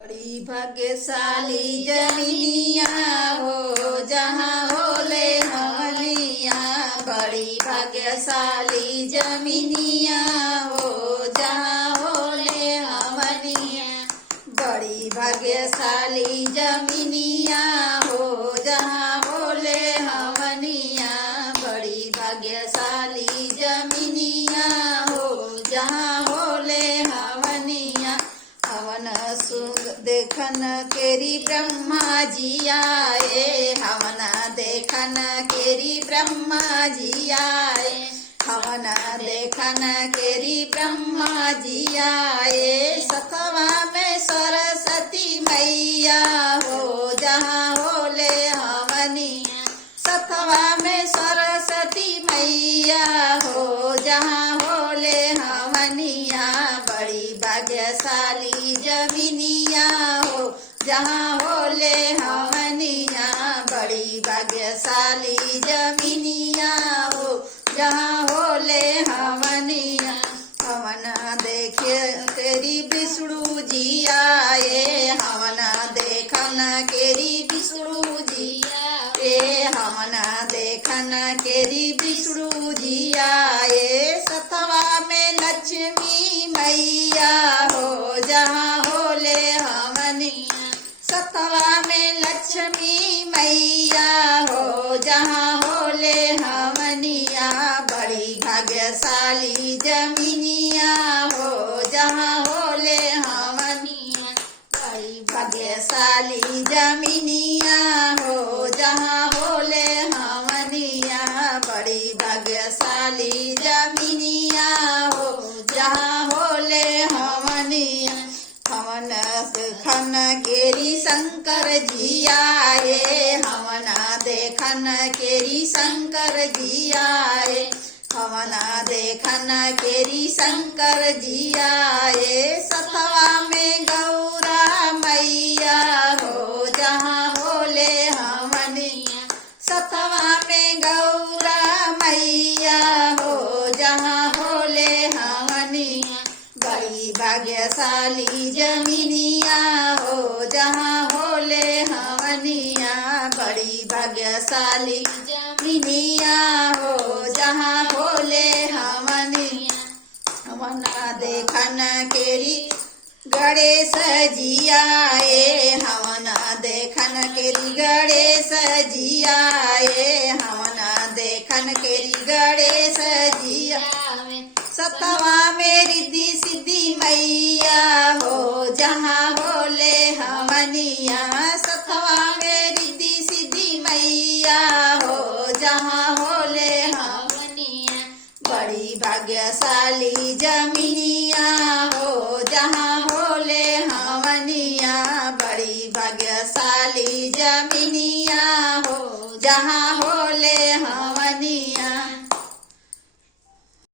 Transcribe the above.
बड़ी भाग्यशाली जमीनिया हो जहाँ होले हमनिया। बड़ी भाग्यशाली जमीनिया हो जहाँ होले हमनिया। बड़ी भाग्यशाली जमीनिया हो जहाँ होले हमनिया। बड़ी भाग्यशाली जमीनिया हो जहाँ होले हमनिया। हवन सुंग देखन केरी ब्रह्मा जी आए। हवन देखन केरी ब्रह्मा जी आए। हवन देखन केरी ब्रह्मा जी आए। सतवा में सरस्वती मैया हो जहाँ होले हमनिया। सतवा में सरस्वती मैया हो जहाँ होले हमनिया। बड़ी भाग्यशाली जमीनिया हो जहाँ होले हमनिया। बड़ी भाग्यशाली जमीनिया हो जहाँ होले हमनिया। हवन देखे तेरी विष्णु जी आए। हवन देखन केरी विष्णु जी आए। हवन देखन केरी विष्णु जी आए। सतवा में लक्ष्मी मैया हो जहाँ होले हमनिया। सतवा में लक्ष्मी मैया हो जहाँ होले हमनिया। बड़ी भाग्यशाली जमीनिया हो जहाँ होले हमनिया। बड़ी भाग्यशाली जमीनिया हो जहाँ होले हमनिया। बड़ी भाग्यशाली जमीनिया हो जहाँ होले हमनिया। हवन देखन केरी शंकर जी आए। हवन देखन केरी शंकर जी आए। हवन देखन केरी शंकर जी आए। सतवा में गौरा मैया हो जहाँ होले हमनिया। सतवा में गौरा मैया हो जहाँ होले हमनिया। बड़ी भाग्यशाली जमीनिया हो जहाँ होले हमनिया। बड़ी भाग्यशाली जमीनिया हो जहाँ होले हमनिया। हवन देखन केरी गणेश जी आए। हवन देखन केरी गणेश जी आए। हवन देखन केरी गणेश जी आए। सतवा में रिद्धि सिद्धि मैया हो जहाँ होले हमनिया। सतवा में रिद्धि सिद्धि मैया हो जहाँ होले हमनिया। बड़ी भाग्यशाली जमीनिया हो जहाँ होले हमनिया। बड़ी भाग्यशाली जमीनिया हो जहाँ हो